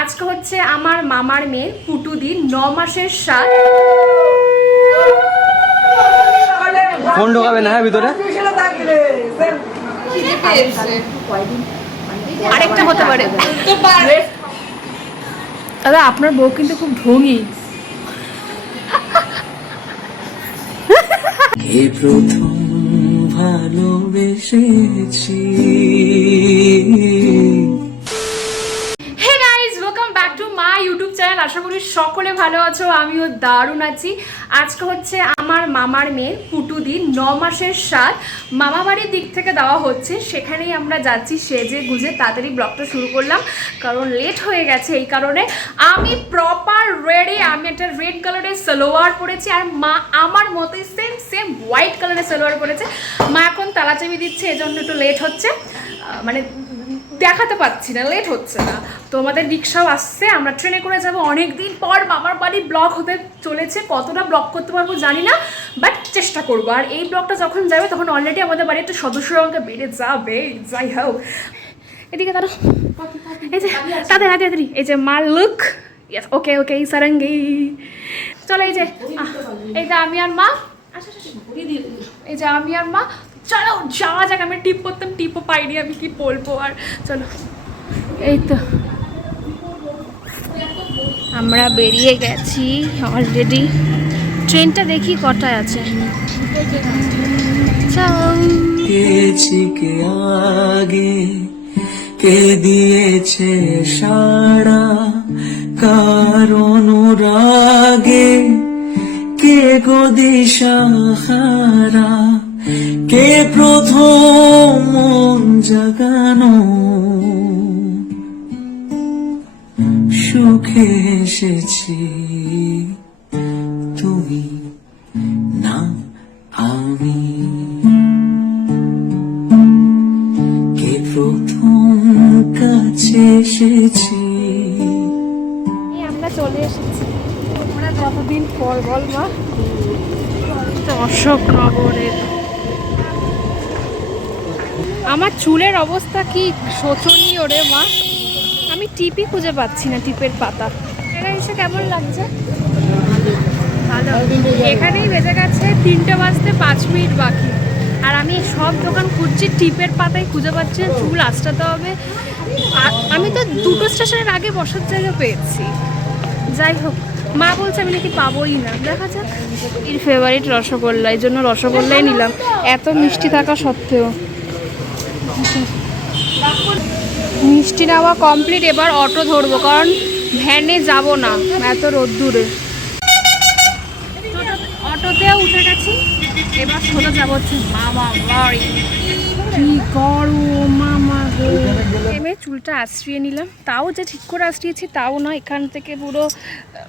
আজকে হচ্ছে আমার মামার মেয়ে পুটুদি 9 মাসের সাত। ফোন ঢোকাবে না ভিতরে? আরেকটা হতে পারে। দাদা আপনার বউ কিন্তু খুব ঢোঙি। এই প্রথম ভালোবেসেছি। Hey guys, welcome back to my YouTube channel. আশা করি সকলে ভালো আছো, আমিও দারুণ আছি। আজকে হচ্ছে আমার মামার মেয়ে পুটুদি 9 মাসের সাত। মামা বাড়ির দিক থেকে দেওয়া হচ্ছে, সেখানেই আমরা যাচ্ছি সেজে গুজে। তাড়াতাড়ি ব্লগটা শুরু করলাম কারণ লেট হয়ে গেছে। এই কারণে আমি প্রপার রেডি। আমি একটা রেড কালারের সালোয়ার পরেছি আর মা আমার মতোই সেম সেম হোয়াইট কালারের সালোয়ার পরেছে। মা এখন তালা চাবি দিচ্ছে, এজন্য একটু লেট হচ্ছে, মানে দেখাতে পাচ্ছি না, লেট হচ্ছে না। তো আমাদের রিক্সাও আসছে, আমরা ট্রেনে করে যাব। অনেক দিন পর মামার বাড়ি ব্লগ হতে চলেছে, কতটা ব্লগ করতে পারবো জানি না, বাট চেষ্টা করবো। আর এই ব্লগটা যখন যাবে তখন অলরেডি আমাদের বাড়ির একটা সদস্যরা আমাকে বেড়ে যাবে, যাই হোক। এদিকে তারা এই যে তাড়াতাড়ি এই যে মা লুক, ওকে ওকে সারঙ্গি চলো। এই যে আমি আর মা, এই যে আমি আর মা, চলো যাওয়া যাক। আমি টিপ করতাম, টিপও পাইনি, আমি কি বলবো আর। চলো, এই তো আমরা বেরিয়ে গেছি অলরেডি। ট্রেনটা দেখি কটায় আছে। কে আগে কে দিয়েছে সারা, কারণ রাগে কে গো দিশাহারা, কে প্রথম মন জাগানো, সুখে এসেছি তুমি না আমি, কে প্রথম কাছে এসেছি। আমরা চলে এসেছি, আমরা কতদিন পর বল মা, অশোকনগরের। আমার চুলের অবস্থা কি শোচনীয় রে মা, আমি টিপই খুঁজে পাচ্ছি না, টিপের পাতা। এটা এসে কেমন লাগছে? ভালো। এখানেই বেজে গেছে 3টে বাজতে 5 মিনিট বাকি, আর আমি সব দোকান খুঁজছি, টিপের পাতায় খুঁজে পাচ্ছি। চুল আঁচড়াতে হবে। আমি তো 2টো স্টেশনের আগে বসার জায়গা পেয়েছি। যাই হোক, মা বলছে আমি নাকি পাবোই না, দেখা যাক। এর ফেভারিট রসগোল্লা, এই জন্য রসগোল্লাই নিলাম, এত মিষ্টি থাকা সত্ত্বেও। মিষ্টি নেওয়া কমপ্লিট, এবার অটো ধরবো কারণ ভ্যানে যাব না এত রোদ্দুরে। অটোতে উঠে গেছি, এবার সোজা যাবো হচ্ছে মামা বাড়ি। কি গরম মামা গো। নেমে চুলটা আশ্রিয়ে নিলাম, তাও যে ঠিক করে আশ্রিয়েছি তাও না, এখান থেকে পুরো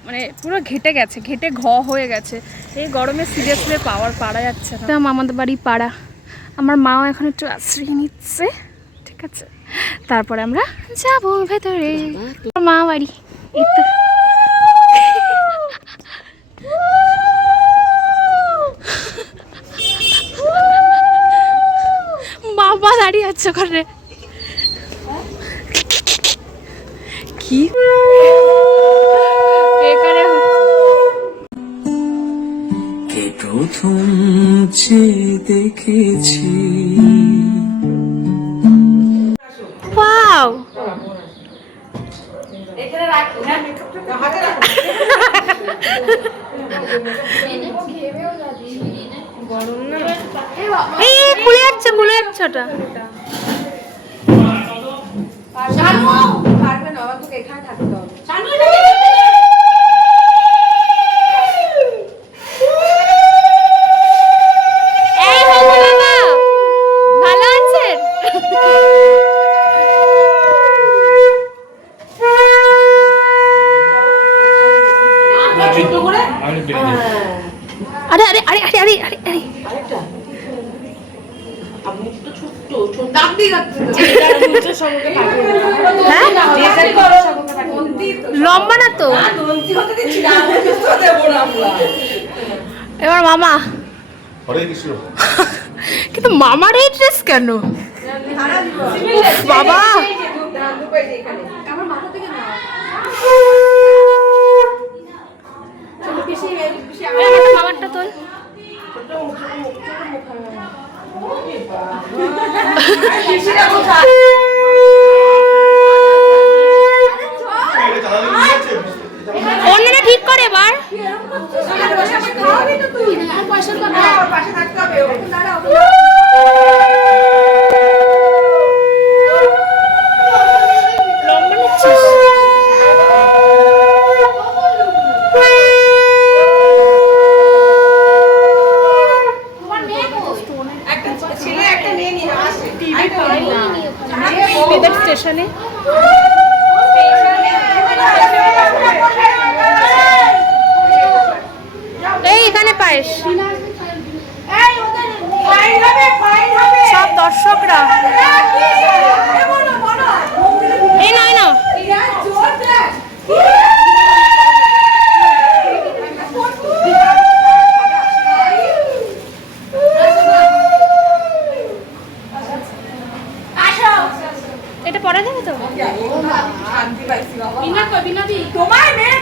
মানে পুরো ঘেটে গেছে, ঘেটে হয়ে গেছে। এই গরমে সিরিয়াসলি পারা যাচ্ছে না। আমাদের বাড়ি পাড়া, আমার মাও এখন একটু আশ্রিয়ে নিচ্ছে, ঠিক আছে। তারপরে আমরা যাবো ভেতরে, মা বাড়ি। বাবা দাঁড়িয়ে আছে ওখানে, কি এখানে কে প্রথম চেয়ে দেখেছি। ওয়াও, এই খুলে যাচ্ছে ওটা। ভালো আছেন? আরে আরে আরে আরে আরে আরে আরে লম্বা না তো। এবার মামা, কিন্তু মামার এই ড্রেস কেন বাবা?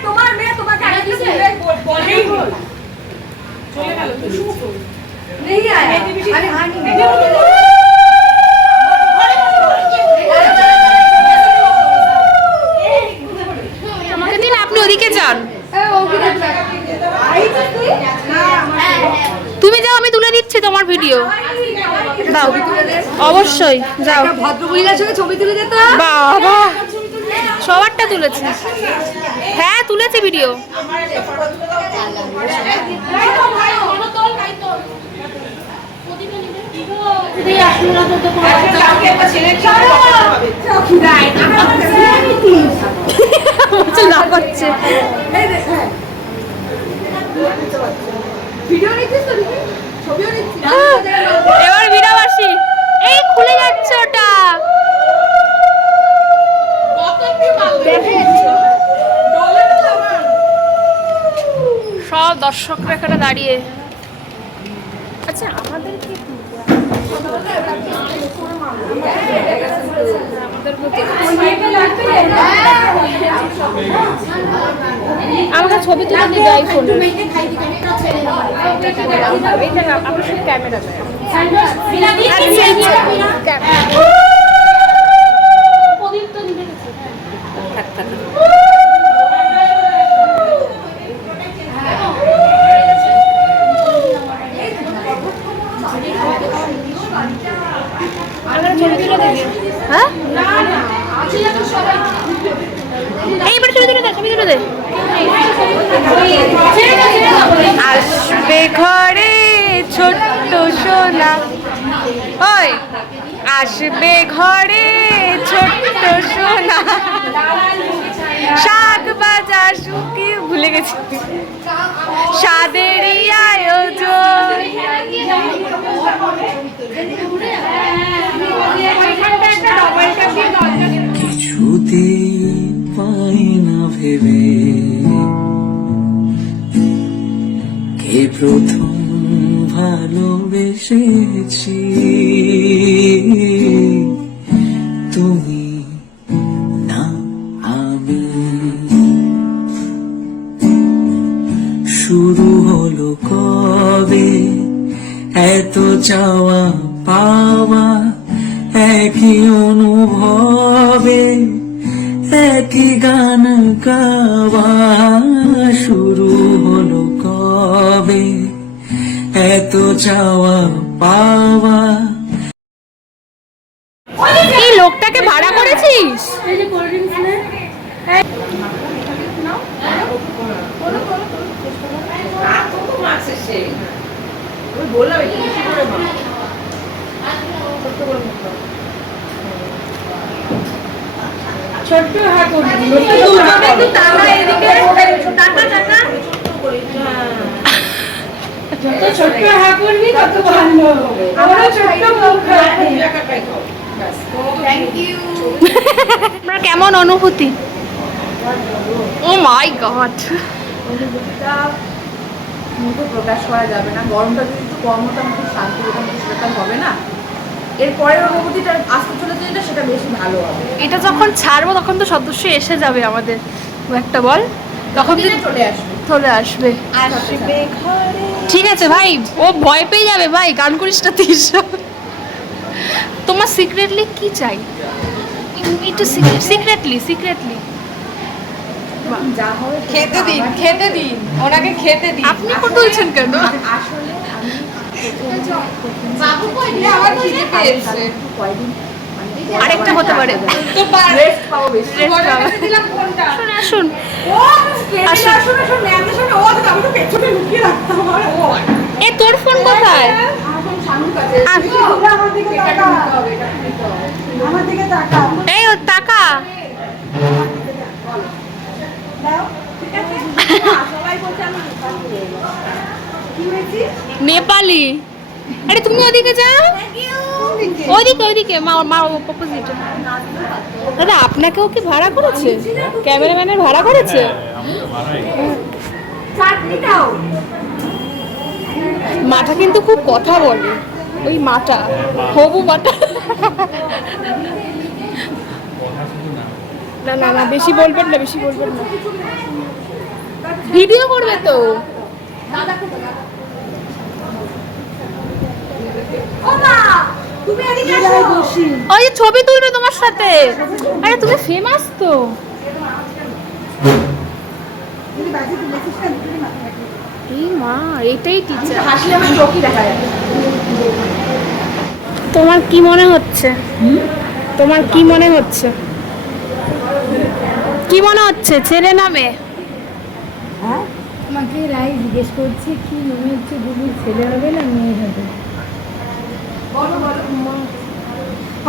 তোমার মেয়ে তোমাকে আগে থেকে বলেই হল চলে গেল তো শুভ नहीं आया अरे हाँ नहीं আমাকে দিন, আপনি ওদিকে যান। তুমি যাও, আমি তুলে দিচ্ছি তোমার ভিডিও। দাও, অবশ্যই যাও। ভদ্র মহিলার সঙ্গে ছবি তুলে যেত বাবা, সবারটা তুলেছে। হ্যাঁ তুলেছে ভিডিও। এবার বিরাবাসী, এই খুলে যাচ্ছে ওটা। সব দর্শকরা এখানে দাঁড়িয়ে। আচ্ছা আমাদের কি আমরা ছবি তুলে দিই আইফোন। হ্যাঁ এইবার ছবি তুলে দে, ছবি তুলে দে। আসবে ঘরে ছোট্ট সোনা, ওই আসবে ঘরে ছোট্ট সোনা, শাক বাজা শুকিয়ে ভুলে গেছি, স্বাদেরই আয়োজন। কিছুতে পাই না ভেবে কে প্রথম ভালোবেসেছি, তুমি না আমি। শুরু হলো কবে এত চাওয়া পাওয়া, একই অনুভবে একই গান গাওয়া। শুরু হলো কবে এত চাওয়া পাওয়া। এই লোকটাকে ভাড়া করেছিস? ছোট্ট হ্যাঁ করবি যত ছোট্ট হ্যাঁ করবি তত ভালো। আমরা ছোট্ট আপনার কেমন অনুভূতি? ও মাই গড, অনুভূতিটা মুখে প্রকাশ করা যাবে না। গরমটা যদি একটু কম হতো আমাকে শান্তি হতাম, সেটা হবে না। এরপরের অনুভূতিটা আসতে চলেছে যেটা, সেটা বেশি ভালো হবে। এটা যখন ছাড়বো তখন তো সদস্য এসে যাবে আমাদের। একটা বল, তখন দিনে চলে আসবে চলে আসবে। আসবে ঘরে। ঠিক আছে ভাই, ও ভয় পেয়ে যাবে ভাই, গান করিস না তিস। তোমার সিক্রেটলি কি চাই? একটু সিক্রেটলি যা হবে খেতে দিন ওনাকে খেতে দিন। আপনি তুলছেন কেন? আসলে আমি বাবু কই রে? আমার খিদে পেয়েছে। কয়দিন আরেকটা হতে পারে। তো রেস্ট পাবো বেশি। দিলাম কোনটা? শুনে আসুন। আসুন আসুন আসুন ন্যামে শুনে ও তো আমি তো পেছনে লুকিয়ে রাখতাম। আমার ও এ তোর ফোন কোথায়? এখন সামনে কাছে আসো। আমার দিকে তাকা। আমার দিকে তাকা। এই ও টাকা দাও ঠিক আছে। সবাই বলছে আমি কি হয়েছে? নেপালি। আরে তুমি ওদিকে যাও, ওদিকে মা অপোজিটে। দাদা আপনাকেও কি ভাড়া করেছে? ক্যামেরাম্যানের ভাড়া করেছে? চাটনি দাও। মাটা কিন্তু খুব কথা বলে, ওই মাটা, হবু মাটা। না না না, বেশি বলবেন না, বেশি বলবেন না। ভিডিও করবে তো। ওই যে ছবি তুলবে তোমার সাথে। আরে তুমি ফেমাস তো। এই মা, এটাই টিচার। হাসলে আমার চোখই দেখা যায়। তোমার কি মনে হচ্ছে? তোমার কি মনে হচ্ছে? কি মনে হচ্ছে, ছেলে না মেয়ে? আমাকে রাই জিজ্ঞেস করছে কি মনে হচ্ছে, বুবু ছেলে হবে না মেয়ে হবে?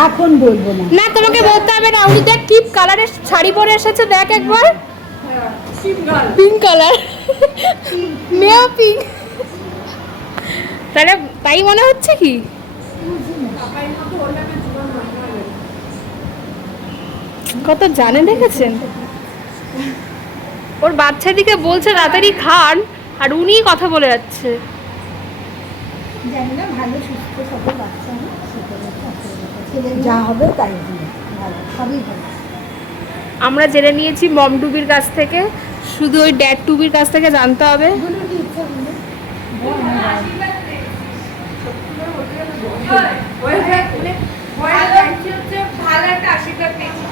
এখন বলবো না। না, তোমাকে বলতে হবে না। উনি দেখ কি কালারের শাড়ি পরে এসেছে, দেখ একবার। পিঙ্ক কালার, মেয়েও পিঙ্ক। তাহলে তাই মনে হচ্ছে কি? কত জানে দেখেছেন? ওর বাচ্চাদিকে বলছে তাড়াতাড়ি খান, আর উনিই কথা বলে যাচ্ছে। জানি না, ভালো সুস্থ সবল বাচ্চা না, ছেলে যা হবে তাই হবে, ভালো সবই ভালো। আমরা জেনে নিয়েছি মম টুবির কাছ থেকে, শুধু ওই ড্যাড টুবির কাছ থেকে জানতে হবে। ভালো একটা আশীর্বাদ পেয়েছি।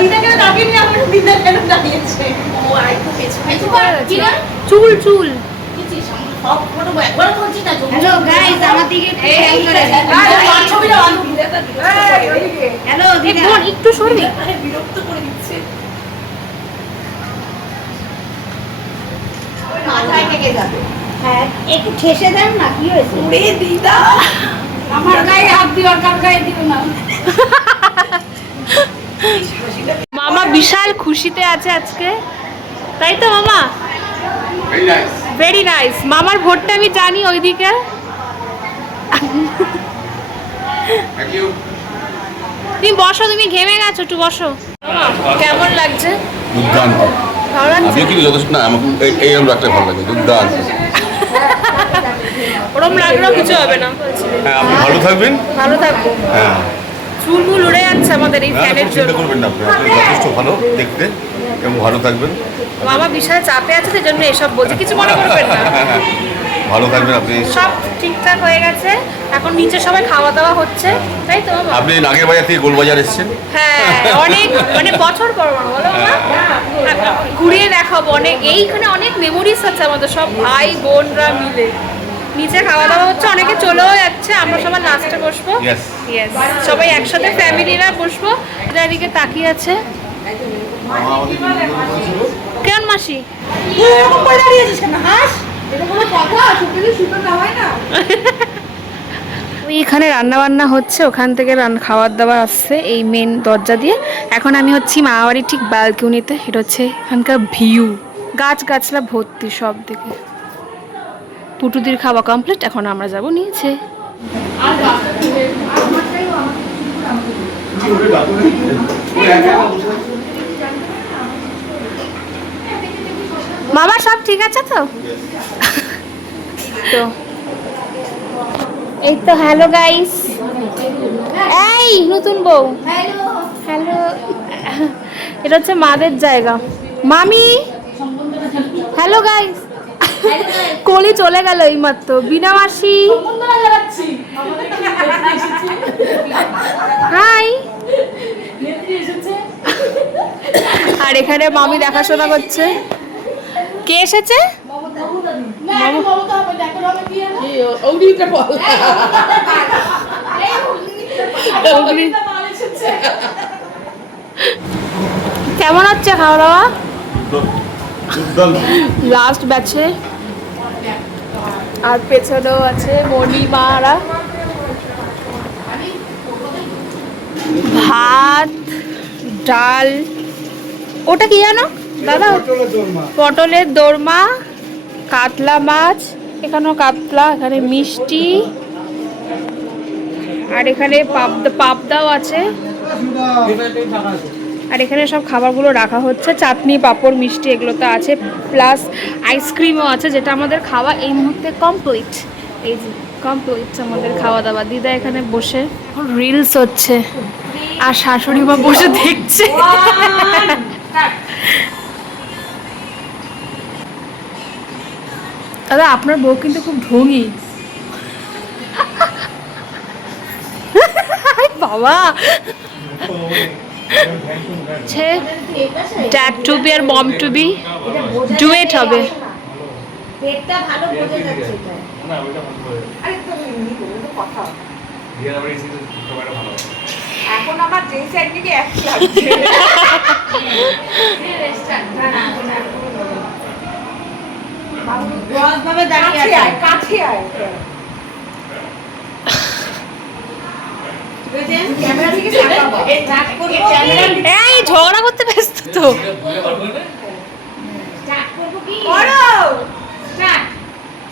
দিদাকে ডাকিনি, আমার দিদা কেন দাঁড়িয়েছে? ও আরেকটু পেছনে চুল চুল হ্যালো গাইস, আমার দিকে একটু খেয়াল করে। হ্যালো দিদা, বোন একটু সরবি। বিরক্ত করে দিচ্ছে। হ্যাঁ একটু ঠেসে দেন না, কি হয়েছে? ওরে দিদা, আমার গায়ে হাত দিও, আর কার গায়ে দিও না। মামা বিশাল খুশিতে আছে আজকে, তাই তো মামা? Very nice. মামার ভোটটা আমি জানি ওইদিকে। তুমি বসো, তুমি ঘেমে গেছো, একটু বসো। কেমন লাগছে? দুর্দান্ত। ভালো লাগছে? আমিও কিন্তু যথেষ্ট না, আমাকে এইরকম রাখতে ভালো লাগে, দুর্দান্ত। ওরম লাগলেও কিছু হবে না। হ্যাঁ, আপনি ভালো থাকবেন। ভালো থাকবো। হ্যাঁ, চুল মুল উড়ে যাচ্ছে আমাদের এই না, ফ্যানের চিন্তা জন্য। করবেন না, আপনি যথেষ্ট ভালো দেখতে এবং ভালো থাকবেন। মামা বিশাল চাপে আছে, সেই জন্য এসব বলছে, কিছু মনে করবেন না। ভালো থাকবেন আপনি। সব ঠিকঠাক হয়ে গেছে, এখন নিচে সবাই খাওয়া দাওয়া হচ্ছে, তাই তো মামা? আপনি নাগের বাজার থেকে গোলবাজার এসেছেন। হ্যাঁ, অনেক মানে বছর পর বলো মামা। ঘুরিয়ে দেখাবো অনেক, এইখানে অনেক মেমোরিজ আছে আমাদের সব ভাই বোনরা মিলে। নিচে খাওয়া দাওয়া হচ্ছে, অনেকে চলেও যাচ্ছে, আমরা সবাই লাস্টে বসবো। Yes. ইয়েস, সবাই একসাথে ফ্যামিলিরা বসবো। এদিকে তাকিয়ে আছে কেমন মাসি? এরকম করে দাঁড়িয়েছিস কেন? হাস, এটা কোনো কথা? শুকিয়ে সুতো না হয় না? এখানে রান্না বান্না হচ্ছে, ওখান থেকে খাবার দাবার আসছে এই মেন দরজা দিয়ে। এখন আমি হচ্ছি মামাবাড়ির ঠিক ব্যালকনিতে। এটা হচ্ছে এখানকার ভিউ, গাছ গাছলা ভর্তি সব দিকে। পুটুদির খাওয়া কমপ্লিট, এখন আমরা যাব নিচে। মামা সব ঠিক আছে তো? তো এই তো, হ্যালো গাইস, এই নতুন বউ, হ্যালো। এটা হচ্ছে মাদের জায়গা। মামি, হ্যালো গাইস। কলি চলে গেল এই মাত্র। বিনা মাসি, হাই। আর এখানে মামি দেখাশোনা করছে। কে এসেছে? কেমন হচ্ছে খাওয়া দাওয়া? লাস্ট ব্যাচে, আর পেছনেও আছে মণিমারা। ভাত, ডাল, ওটা কি জানো দাদা? পটলের দোরমা, কাতলা মাছ, এখানেও কাতলা, এখানে মিষ্টি, আর এখানে পাবদাও আছে। আর এখানে সব খাবারগুলো রাখা হচ্ছে, চাটনি পাঁপড় মিষ্টি এগুলো তো আছে, প্লাস আইসক্রিমও আছে, যেটা আমাদের খাওয়া এই মুহূর্তে কমপ্লিট। এই যে কমপ্লিট আমাদের খাওয়া দাওয়া। দিদা এখানে বসে রিলস হচ্ছে। আর শাশুড়ি মা বসে দেখছে। দাদা আপনার বউ কিন্তু খুব ঢোঙি। বাবা ড্যাড টু বি আর মম টু বি ডুয়েট হবে। পেটটা ভালো বোঝা যাচ্ছে এটা। এখন আমার যেই সাইড থেকে এক লাগছে। ভাবে দাঁড়িয়ে আছে। কাছে আয়। ক্যামেরা থেকে এই ঝগড়া করতে ব্যস্ত তো। করো।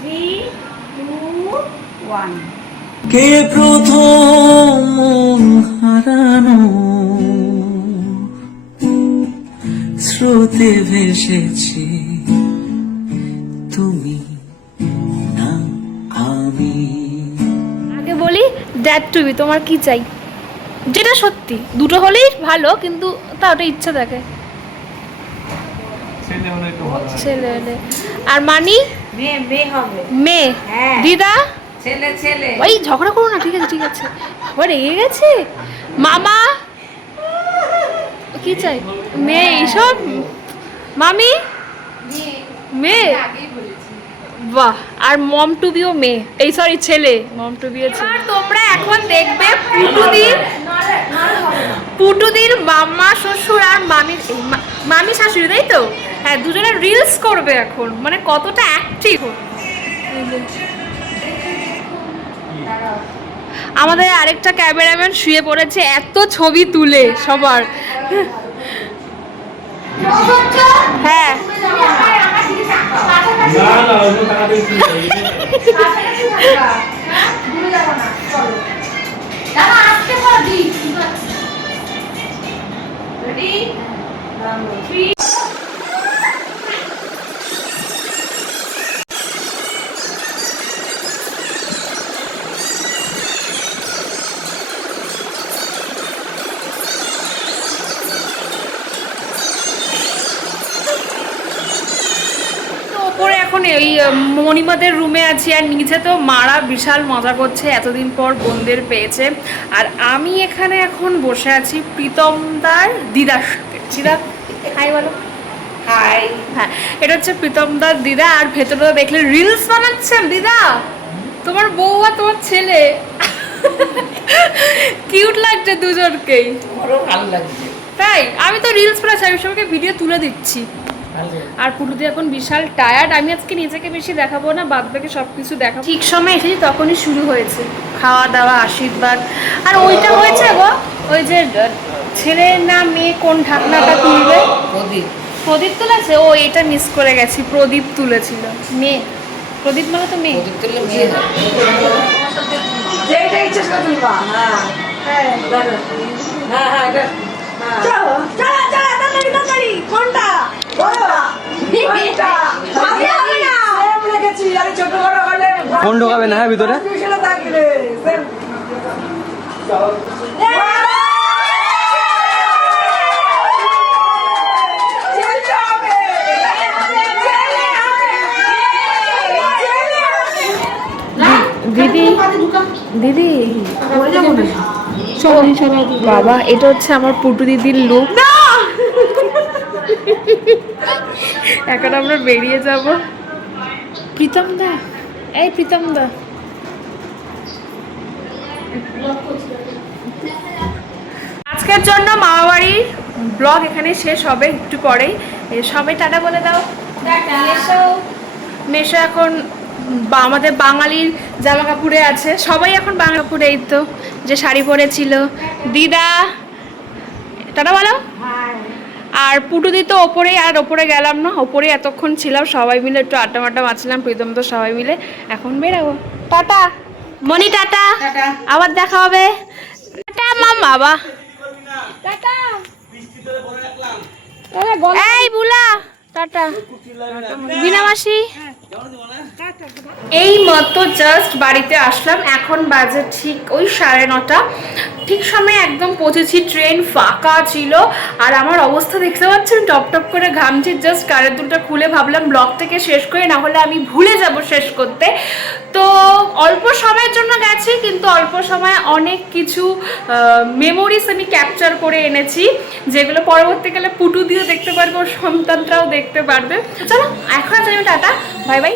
3, 2, 1 কে প্রথম মন হারানো স্রোতে ভেসেছি তুমি না আমি। আগে বলি ড্যাড টু বি তোমার কি চাই? যেটা সত্যি দুটো হলেই ভালো, কিন্তু তা ওটা ইচ্ছা থাকে। ছেলে হলে। আর মানি মেয়ে হবে। মেয়ে। হ্যাঁ। দিদা ছেলে ওই ঝগড়া করো না, ঠিক আছে ঠিক আছে। আবার রেগে গেছে। মামা কি চাই? মেয়ে। এইসব মামি মেয়ে। বাহ। আর মম টু বিও মেয়ে, এই সরি ছেলে। মম টু বি আছে। আর তোমরা এখন দেখবে পুটুদির মামা শ্বশুর আর মামির মামি শাশুড়ি, তাই তো? হ্যাঁ, দুজনে রিলস করবে এখন, মানে কতটা অ্যাক্টিভ। আমাদের আরেকটা ক্যামেরাম্যান শুয়ে পড়েছে এত ছবি তুলে সবার। হ্যাঁ ওপরে এখন এই মণিমাদের রুমে আছি, আর নিচে তো মারা বিশাল মজা করছে, এতদিন পর বোনদের পেয়েছে। আর আমি এখানে এখন বসে আছি প্রীতমদার দিদার সাথে। দিদা হাই বলো। হাই। হ্যাঁ, এটা হচ্ছে প্রীতমদার দিদা। আর ভেতরে দেখলে রিলস বানাচ্ছেন দিদা, তোমার বউ আর তোমার ছেলে। কিউট লাগছে দুজনকেই। আমারও ভালো লাগছে। তাই আমি তো রিলস বানাচ্ছি, আমি সবাইকে ভিডিও তুলে দিচ্ছি। আর পুটুদি এখন বিশাল টায়ার্ড। আমি আজকে নিজেকে বেশি দেখাবো না, বাদ বাকি সব কিছু দেখাবো। ঠিক সময় এসেছি তখনই শুরু হয়েছে খাওয়া দাওয়া, আশীর্বাদ। আর ওইটা হয়েছে গো, ওই যে ছেলের না মেয়ে কোন ঢাকনাটা তুলবে? প্রদীপ তুলেছে। ও এটা মিস করে গেছি, প্রদীপ তুলেছিল। মেয়ে প্রদীপ মানে তো মেয়ে। যেটা ইচ্ছা সেটা তুলবা। হ্যাঁ চলো চলো চলো, তাড়াতাড়ি কোনটা? ফোন ঢোকাবে না হ্যাঁ ভিতরে? দিদি দিদি বাবা, এটা হচ্ছে আমার পুটু দিদির লুক। এখন আমরা বেরিয়ে যাব। প্রীতম দা, এই প্রীতম দা, আজকের জন্য মামা বাড়ির ব্লগ এখানে শেষ হবে, একটু পরেই। সবাই টাটা বলে দাও। মেশো এখন আমাদের বাঙালির জামা কাপড়ে আছে, সবাই এখন বাংলা কাপড়ে। এই তো যে শাড়ি পরেছিল দিদা, টাটা বলো। আর পুটুদি তো ওপরেই, আর ওপরে গেলাম না, ওপরে এতক্ষণ ছিলাম সবাই মিলে, একটু আড্ডা মাড্ডা মারছিলাম। প্রীতম তো সবাই মিলে এখন বেরাবো। টাটা মনি, টাটা, আবার দেখা হবে। টাটা মাম বাবা, টাটা। এই বুলা টাটা। টাটা বিনা মাসি। এই মতো জাস্ট বাড়িতে আসলাম, এখন বাজে ঠিক ওই 9:30। ঠিক সময় একদম পৌঁছেছি, ট্রেন ফাঁকা ছিল। আর আমার অবস্থা দেখতে পাচ্ছেন, টপ টপ করে ঘামছি। জাস্ট কানের দুলটা খুলে ভাবলাম ব্লগটাকে শেষ করে, না হলে আমি ভুলে যাব শেষ করতে। তো অল্প সময়ের জন্য গেছি, কিন্তু অল্প সময়ে অনেক কিছু মেমোরিজ আমি ক্যাপচার করে এনেছি, যেগুলো পরবর্তীকালে পুটু দিয়েও দেখতে পারবো, সন্তানরাও দেখতে পারবে। চলো এখন আমি টাটা, বাই বাই।